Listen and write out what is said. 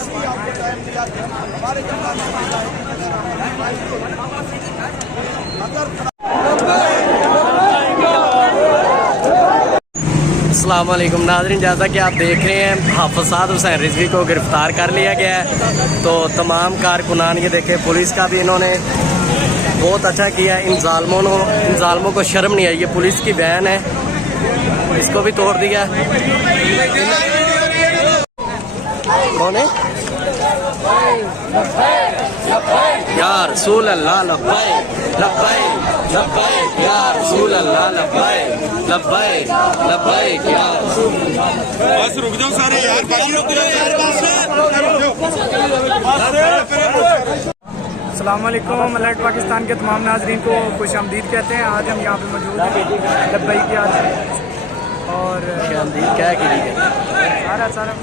इसलिए आपको टाइम दिया हमारे अस्सलाम वालेकुम नाज़रीन, जैसा कि आप देख रहे हैं हाफ़िज़ साद हुसैन रिजवी को गिरफ़्तार कर लिया गया है। तो तमाम कारकुनान ये देखें, पुलिस का भी इन्होंने बहुत अच्छा किया। इन जालमों को शर्म नहीं आई। ये पुलिस की वैन है, इसको भी तोड़ दिया। कौन है? या रसूल अल्लाह लब्बैक लब्बैक लब्बैक या रसूल अल्लाह लब्बैक लब्बैक लब्बैक या रसूल। बस रुक जाओ सारे यार, भाई रुक जाओ यार। अस्सलाम वालेकुम। अलर्ट पाकिस्तान के तमाम नाजरीन को खुश आमदीद कहते हैं। आज हम यहाँ पे मौजूद हैं लब्बैक की आज और क्या की सारा